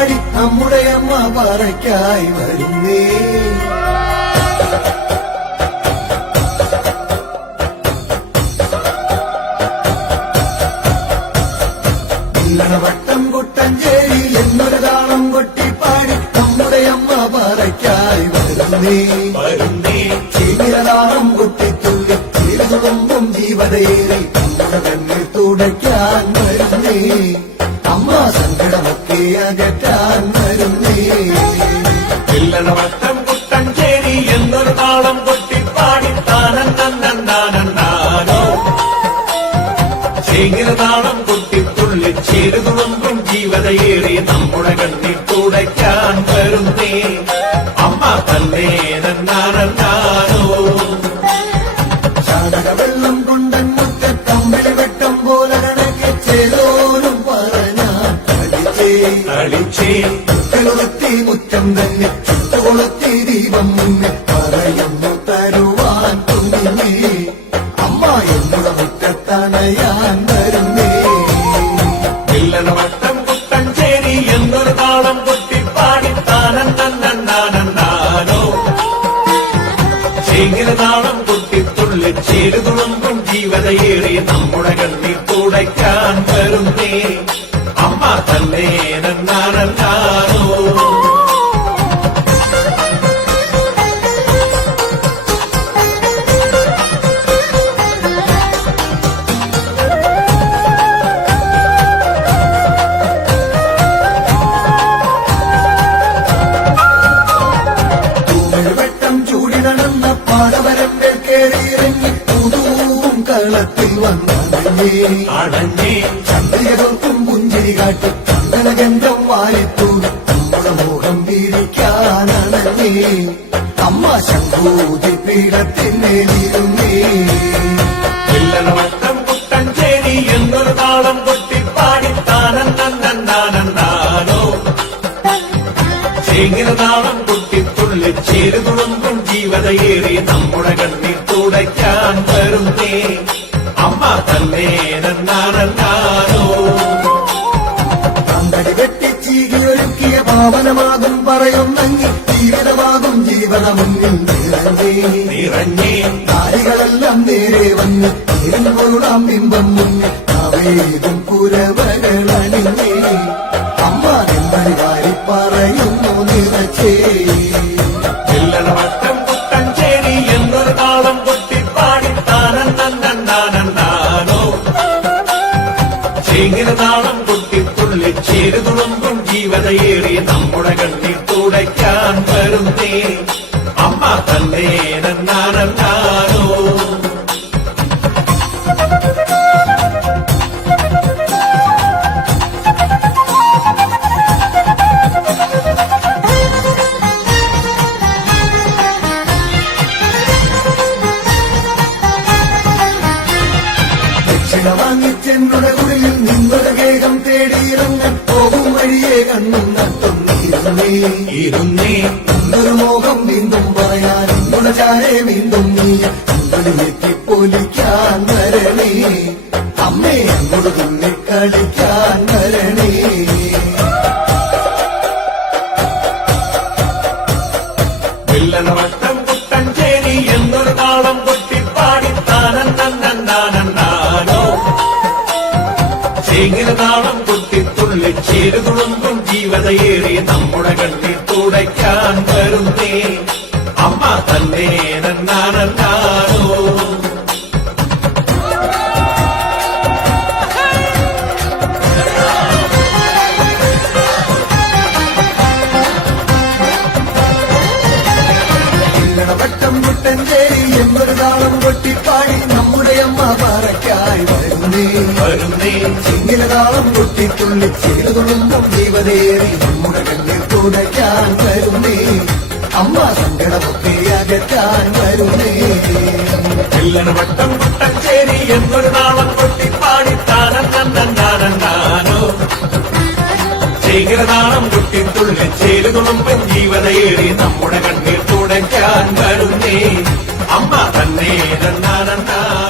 പാടി നമ്മുടെ അമ്മ പറയ്ക്കായി വരുന്നേ. വട്ടം കുട്ടഞ്ചേരി എന്നൊരു താളം കൊട്ടിപ്പാടി നമ്മുടെ അമ്മ പറയ്ക്കായി വരുന്നേ. ചീനിരതാളം കൊട്ടിത്തുള്ളി തിരുതുമ്പും ജീവതയേറി നമ്മുടെ കണ്ണിൽ തുടയ്ക്കാൻ വരുന്നേ. അമ്മ സങ്കടമൊക്കെ അകറ്റാൻ വരുന്നേ. വട്ടം കുട്ടഞ്ചേരി എന്നൊരു താളം കൊട്ടിപ്പാടി താനോ ചേങ്ങിരതാളം കൊട്ടിത്തുള്ളി ചേരുതുമ്പും ജീവതയേറി നമ്മുടെ കണ്ണിൽ തുടയ്ക്കാൻ വരുന്നേ. അമ്മ തന്നെ നന്നാനോ ചാടകവെള്ളം കൊണ്ടൻ മുറ്റത്തമ്പിളി വെട്ടം പോലരണക്കെ ചേലോനും പറഞ്ഞാൽ കളിച്ചേ കൊളുത്തി മുറ്റം തന്നെ ചുട്ടുകൊളുത്തി ദീപം മുന്നിൽ പറയുന്നു തരുവാൻ കുഞ്ഞേ. അമ്മ എന്നുടെ മുറ്റത്തണയാൻ വരുന്നേ. വട്ടം കുട്ടഞ്ചേരി എന്നൊരു താളം കൊട്ടിപ്പാടി താനോ ചേങ്ങിരതാളം കൊട്ടിത്തുള്ളി ചേരുതുമ്പും ജീവതയേറി നമ്മുടെ കണ്ണിൽ തുടയ്ക്കാൻ വരുന്നേ. അമ്മ തന്നെ നന്നാനോ പാടവരമ്പിൽ കേറിയിറങ്ങി പുതുവും കളത്തിൽ വന്നേ. ചന്ദ്രികൾക്കും പുഞ്ചിരി കാട്ടി ചന്ദനഗന്ധം വാലിത്തൂടി നമ്മുടെ മോഹം വീരിക്കാനണഞ്ഞേ. അമ്മ ശംഭൂതി പീഠത്തിനേലിരുന്നേ. വട്ടം കുട്ടഞ്ചേരി എന്നൊരു താളം കൊട്ടിപ്പാടി താനോ ചേങ്ങിരതാളം കൊട്ടിത്തുള്ളി ചേരുതുമ്പും ജീവതയേറി നമ്മുടെ കണ്ണിൽ തുടയ്ക്കാൻ വരുന്നേ. അമ്മ തന്നെ നന്നാനോ കണ്ടടി വെട്ടിച്ചീകിയൊരുക്കിയ പാവനമാകും പറയുന്നെങ്കിൽ ജീവിതമാകും ജീവന മുന്നിൽ നിറഞ്ഞേ. കാരികളെല്ലാം നേരെ വന്ന് ഇരുമ്പൊരുളാം ബിംബം മുന്നിൽ അവേതും പുരവകളണിഞ്ഞേ. അമ്മ നെമ്പടി വാരി പറയുന്നു നിറച്ചേ. വട്ടം കുട്ടഞ്ചേരി എന്നൊരു താളം കൊട്ടിപ്പാടി താനോ ചേങ്ങിരതാളം കൊട്ടിത്തുള്ളി ചേരുതുമ്പും ജീവതയേറി നമ്മുടെ കണ്ണിൽ തുടയ്ക്കാൻ വരുന്നേ. അമ്മ തന്നെ നന്നാനോ വാങ്ങിച്ചെന്നുടെ കുടിലിൽ നിങ്ങളുടെ വേഗം തേടിയിറങ്ങാൻ പോകും വഴിയെ കണ്ണും നട്ടുന്നേ. എന്തൊരു മോഹം വീണ്ടും പറയാൻ എന്നുടെ ചാരെ വീണ്ടും നീ അമ്പടിയെത്തി പൊലിക്കാൻ വരണേ. അമ്മേ അങ്ങോട്ട് തുള്ളി കളിക്കാൻ വരണേ. വട്ടം കുട്ടഞ്ചേരി എന്നൊരു താളം കൊട്ടിപ്പാടി താനോ ചേങ്ങിരതാളം കൊട്ടിത്തുള്ളി ചേരുതുമ്പും ജീവതയേറി നമ്മുടെ കണ്ണിൽ തുടയ്ക്കാൻ വരുന്നേ. അമ്മ തന്നെ നന്നാനോ വട്ടം കുട്ടഞ്ചേരി എന്നൊരു താളം കൊട്ടിപ്പാടി നമ്മുടെ അമ്മ പറയ്ക്കായി വരുന്നേ. ചിങ്ങിലതാളം കൊട്ടിത്തുള്ളി ചേരുതുമ്പും ജീവതേറി നമ്മുടെ കണ്ണിൽ തുടയ്ക്കാൻ വരുന്നേ. അമ്മ സങ്കടമൊക്കെ അകറ്റാൻ വരുന്നേ. വട്ടം കുട്ടഞ്ചേരി എന്നൊരു താളം കൊട്ടിപ്പാടി താനോ ചേങ്ങിരതാളം കൊട്ടിത്തുള്ളി ചേരുതുമ്പും ജീവതയേറി നമ്മുടെ കണ്ണിൽ തുടയ്ക്കാൻ വരുന്നേ. അമ്മ തന്നെ നന്നാനോ